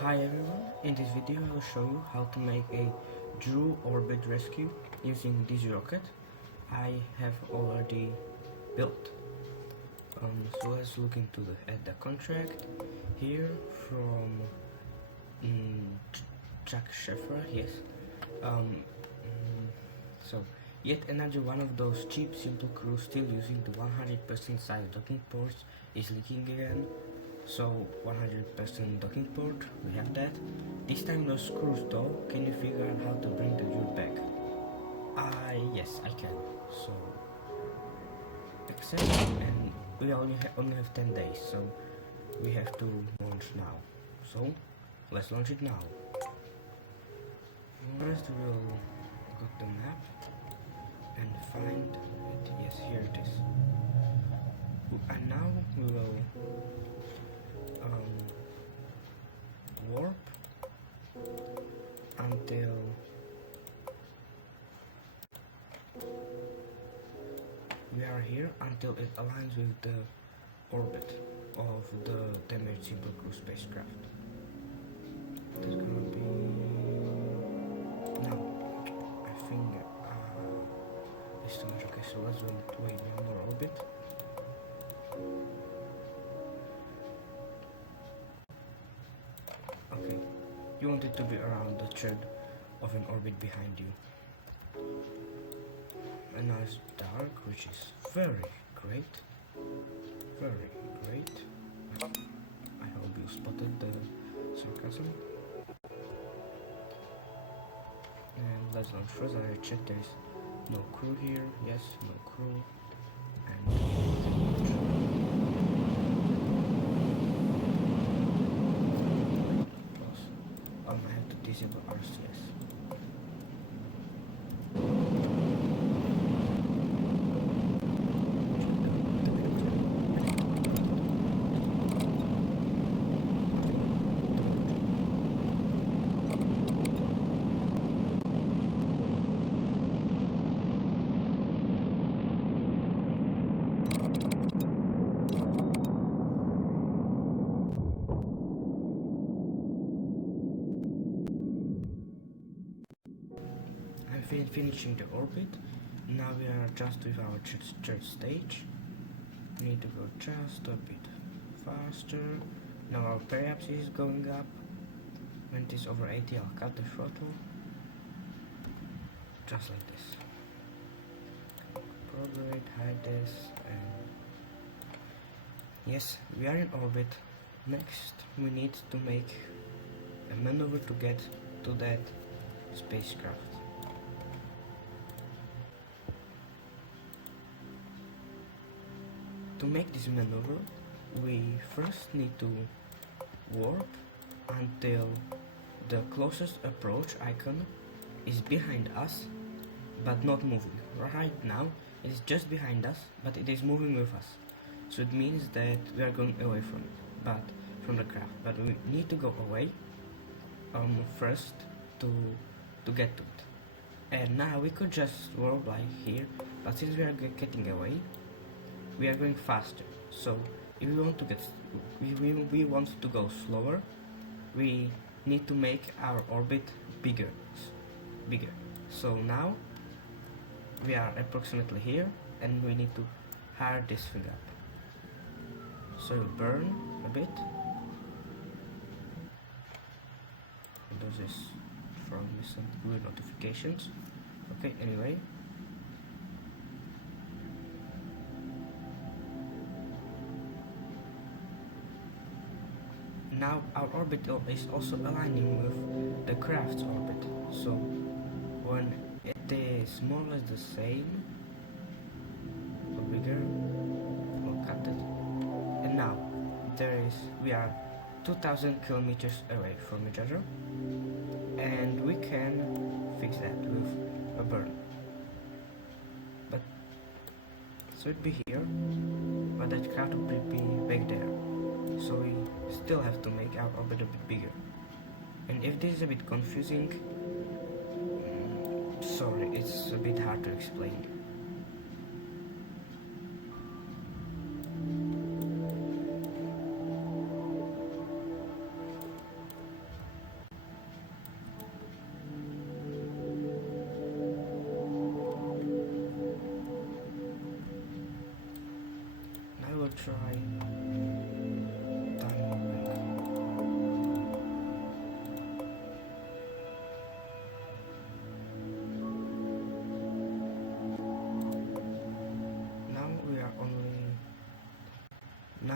Hi everyone, in this video I will show you how to make a Droo orbit rescue using this rocket I have already built. So let's look into at the contract here from Chuck Sheffer, yes. So yet another one of those cheap simple crews still using the 100% size docking ports is leaking again. So 100% docking port, we have that. This time no screws though. Can you figure out how to bring the drood back? Yes, I can. So accept, and we only have 10 days, so we have to launch now. So let's launch it now. First we'll go to the map and find it. Yes, here it is. And now we will warp until we are here, until it aligns with the orbit of the damaged simple crew spacecraft. That's gonna be no, I think it's too much. Okay, so let's wait one more orbit. Okay, you want it to be around the third of an orbit behind you. And now it's dark, which is very great. Very great. I hope you spotted the sarcasm. And let's launch first. I check there's no crew here. Yes, no crew. And I have to disable RCS. Finishing the orbit. Now we are just with our third stage. We need to go just a bit faster. Now our periapsy is going up. When it is over 80, I'll cut the throttle. Just like this. Prograde, hide this, and yes, we are in orbit. Next, we need to make a maneuver to get to that spacecraft. To make this maneuver, we first need to warp until the closest approach icon is behind us, but not moving. Right now, it is just behind us, but it is moving with us. So it means that we are going away from it, from the craft. But we need to go away first to get to it. And now we could just warp like here, but since we are getting away, we are going faster. So if we want to we want to go slower, we need to make our orbit bigger. So now we are approximately here, and we need to hard this thing up. So it'll burn a bit. It does this from some weird notifications. Okay, anyway. Now our orbit is also aligning with the craft's orbit, so when it is more or less the same, or bigger, we'll cut it. And now we are 2,000 kilometers away from each other, and we can fix that with a burn. But so it'd be here, but that craft would be back there. So we still have to make our orbit a bit bigger. And if this is a bit confusing, sorry, it's a bit hard to explain.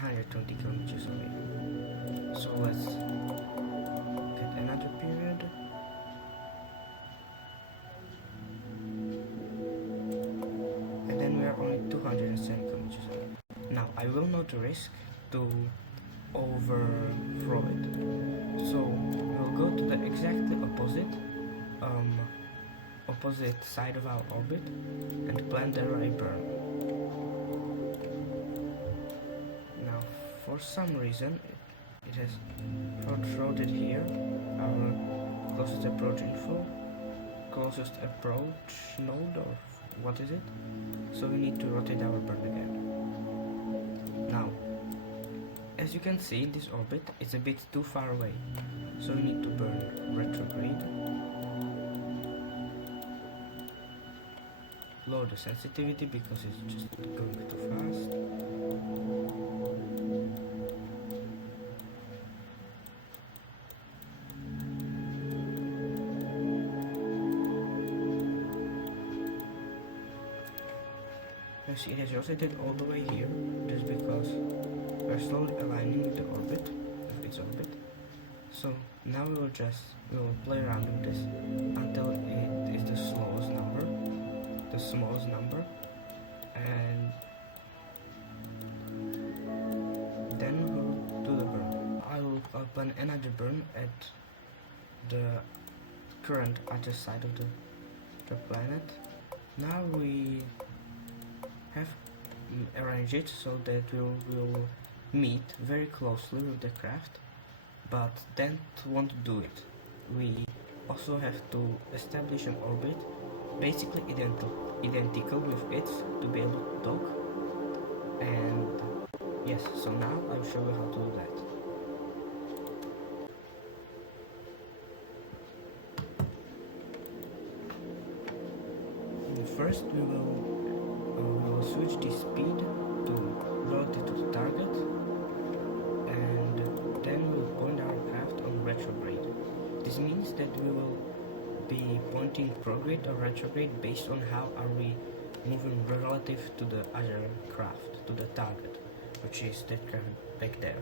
120 kilometers away. So let's get another period. And then we are only 207 kilometers away. Now I will not risk to overthrow it. So we'll go to the exactly opposite side of our orbit and plan the right burn. Now for some reason it has rotated here our closest approach info, closest approach node, or what is it? So we need to rotate our burn again. Now as you can see, this orbit is a bit too far away, so we need to burn retrograde. Lower the sensitivity because it's just going too fast. You see, it has rotated all the way here, just because we're slowly aligning with the orbit, with its orbit. So now we will play around with this until it is the smallest number, and then we'll do the burn. I'll plan another burn at the current other side of the planet. Now we have arranged it so that we will meet very closely with the craft, but that won't do it. We also have to establish an orbit basically identical with it to be able to dock. And yes, so now I'll show you how to do that. First we will switch the speed to relative to the target, and then we'll point our craft on retrograde. This means that we will be pointing prograde or retrograde based on how are we moving relative to the other craft, to the target, which is that craft back there.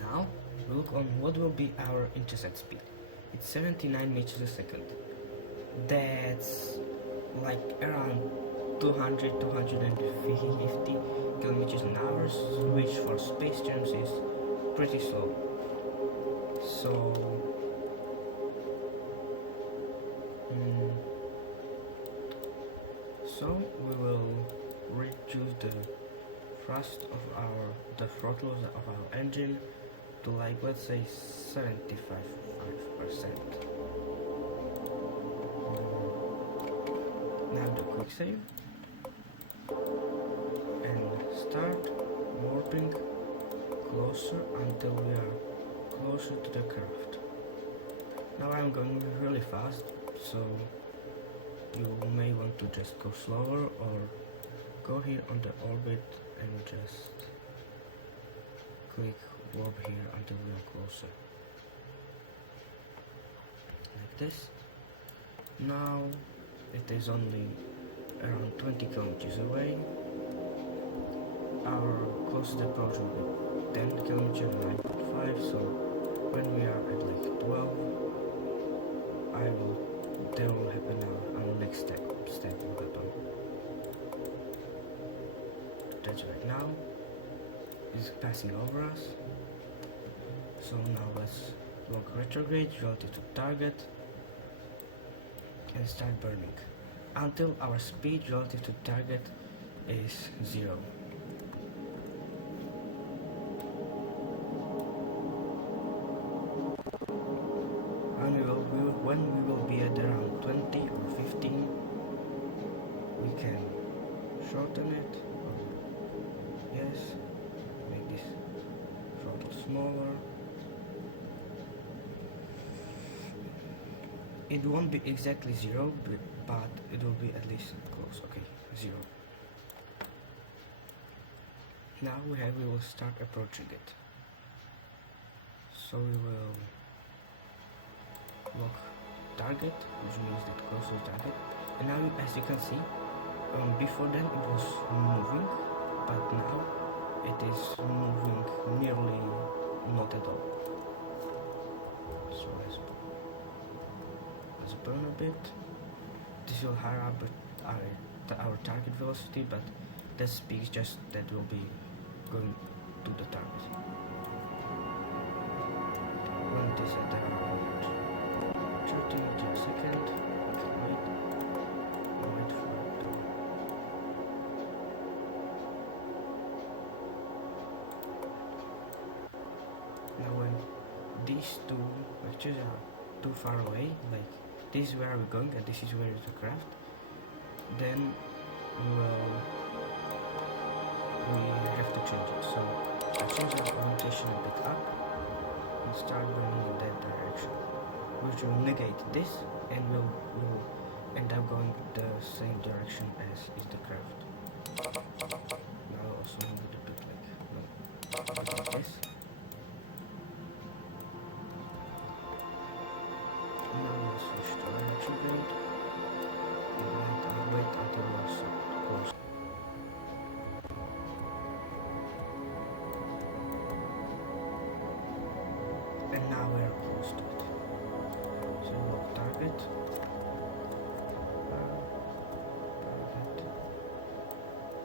Now look on what will be our intersect speed. It's 79 meters a second. That's like around 250 kilometers an hour, which for space terms is pretty slow. So we will reduce the thrust of the throttles of our engine to, like, let's say 75%. Now the quick save and start warping closer until we are closer to the craft. Now I'm going really fast, so you may want to just go slower or go here on the orbit and just click warp here until we are closer, like this. Now it is only around 20 kilometers away. Our closest approach will be 10 kilometers, 9.5, so when we are at like 12, that will happen on the next step will happen. That's right now. It's passing over us. So now let's lock retrograde relative to target and start burning until our speed relative to target is 0. When we will be at around 20 or 15, we can shorten it, or yes, make this throttle smaller. It won't be exactly 0, but it will be at least close. Okay, 0. Now we will start approaching it. So we will lock target, which means that close to target. And now, as you can see, before then it was moving, but now it is moving nearly not at all. So let's burn a bit. This will higher up our target velocity, but that speaks just that we'll be going to the target. When it is at around 30 meters a second, we can wait for it to. Now when these two vectors are too far away, like this is where we're going and this is where is the craft, then we have to change it. So I change our orientation a bit up and start going in that direction, which will negate this and we'll end up going the same direction as is the craft. Now I'll also move it a bit like this. Now we'll switch to reentry grade and wait until we're close. And now we're close to it. So lock target,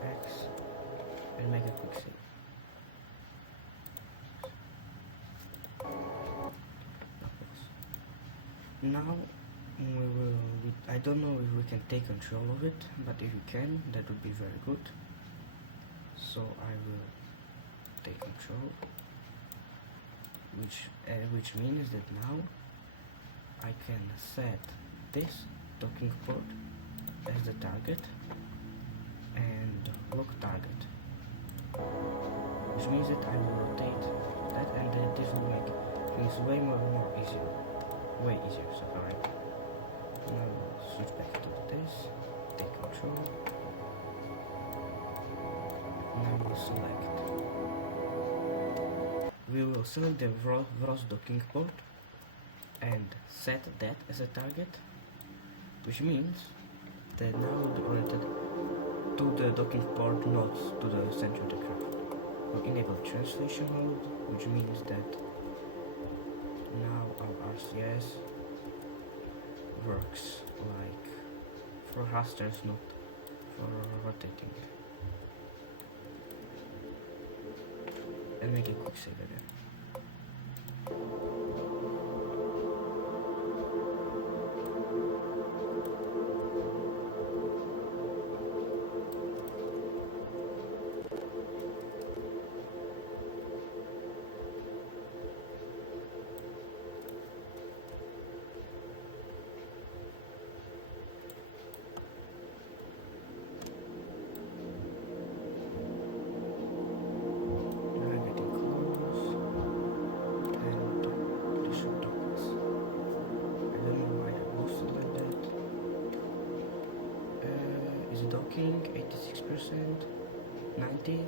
X, and make a quick save. Now I don't know if we can take control of it, but if we can, that would be very good. So I will take control, which means that now I can set this docking port as the target and lock target, which means that I will rotate that, and then this will make things way easier. Way easier, so alright. Now we'll switch back to this, take control. Now we'll select. We will select the Ross docking port and set that as a target, which means that now we'll be oriented to the docking port, not to the center of the craft. We'll enable translation mode, which means that now our RCS works like for rasters, not for rotating. And make a quick save again. Docking 86%, 90,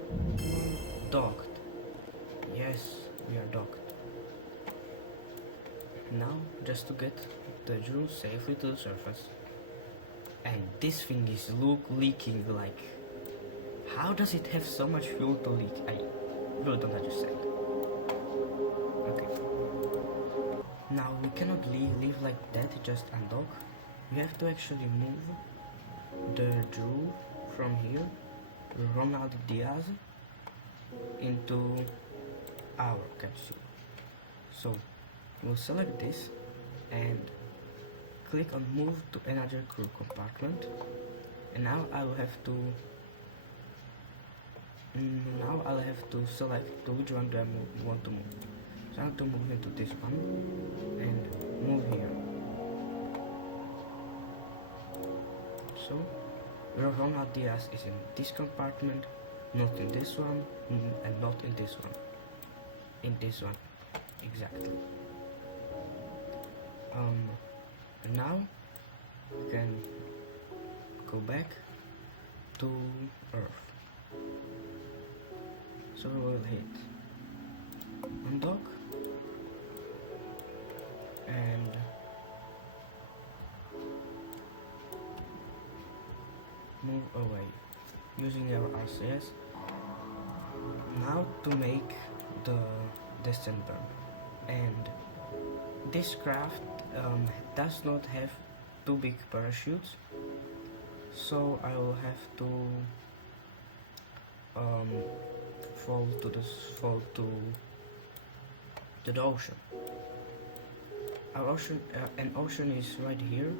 docked. Yes, we are docked. Now, just to get the Droo safely to the surface. And this thing is leaking like... How does it have so much fuel to leak? I really don't understand. Okay. Now, we cannot leave like that, just undock. We have to actually move the Droo from here, Ronald Diaz, into our capsule. So we'll select this and click on move to another crew compartment, and now I'll have to select to which one do I want to move. So I have to move into this one and move here. So Ronald Diaz is in this compartment, not in this one, and not in this one. In this one, exactly. And now we can go back to Earth. So we will hit undock and move away using our RCS. how to make the descent burn, and this craft does not have two big parachutes, so I will have to fall to the ocean. An ocean is right here,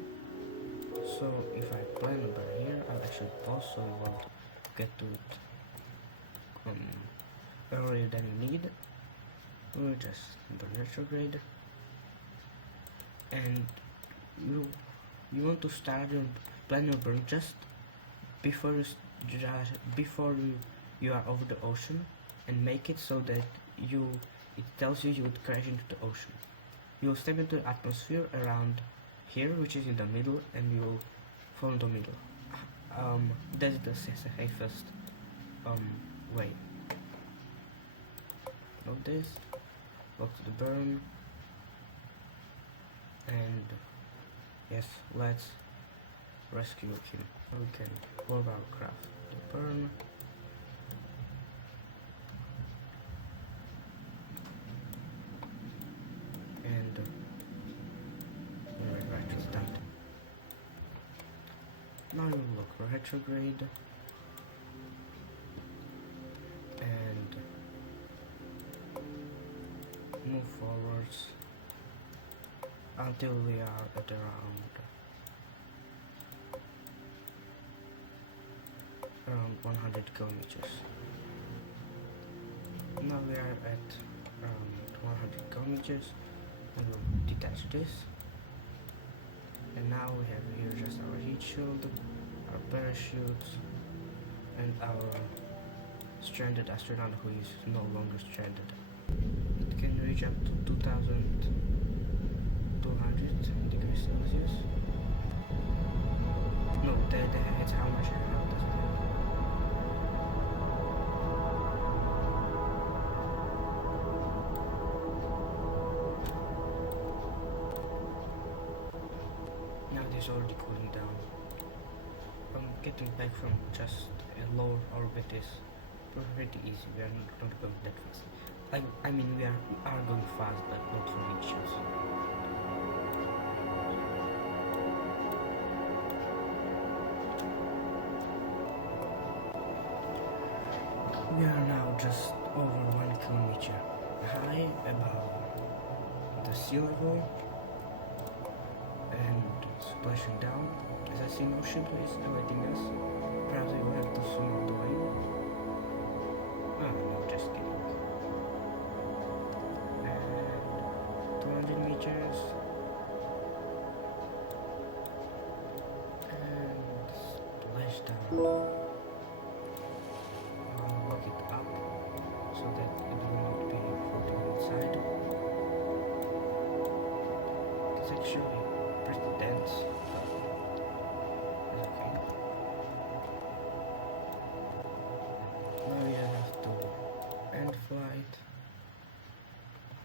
so if I plan over here, I'll actually pause so you won't get to it earlier than you need. We'll just burn retrograde, and you want to start your plan your burn just before you are over the ocean, and make it so that it tells you would crash into the ocean. You'll step into the atmosphere around here, which is in the middle, and you'll fall in the middle. That's the safest way. Note this, walk to the burn, and yes, let's rescue him. We can warp our craft to burn. And we're actually done. Now you look retrograde and move forwards until we are at around 100 kilometers. Now we are at around 100 kilometers, and we'll detach this. And now we have here just our heat shield, our parachutes, and our stranded astronaut who is no longer stranded. It can reach up to 2200 degrees Celsius. No, it's how much it doesn't have. Now it is already cooling down. Getting back from just a lower orbit is pretty easy. We are not going that fast. I mean, we are going fast, but not for issues. We are now just over 1 kilometer high above the sea level and splashing down. As I see no ship is awaiting us, perhaps we will have to swim all the way. Ah, no, just kidding. And 200 meters. And splash down. I'll walk it up so that it will not be floating inside. It's actually pretty dense. Flight.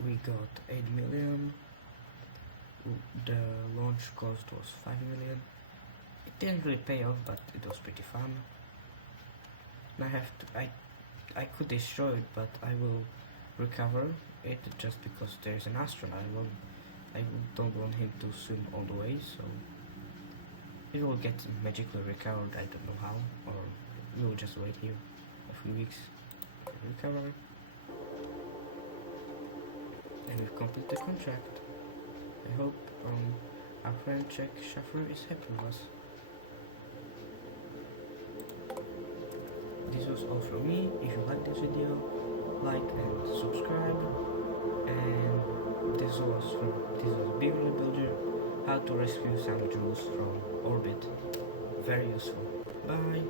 We got 8 million. The launch cost was 5 million. It didn't really pay off, but it was pretty fun. And I could destroy it, but I will recover it just because there's an astronaut. I don't want him to swim all the way, so it will get magically recovered. I don't know how, or we will just wait here a few weeks to recover. And we've completed the contract. I hope our friend Jack Schaffer is happy with us. This was all from me. If you like this video, like and subscribe. And this was Beaverly Builder, how to rescue some Droos from orbit. Very useful. Bye.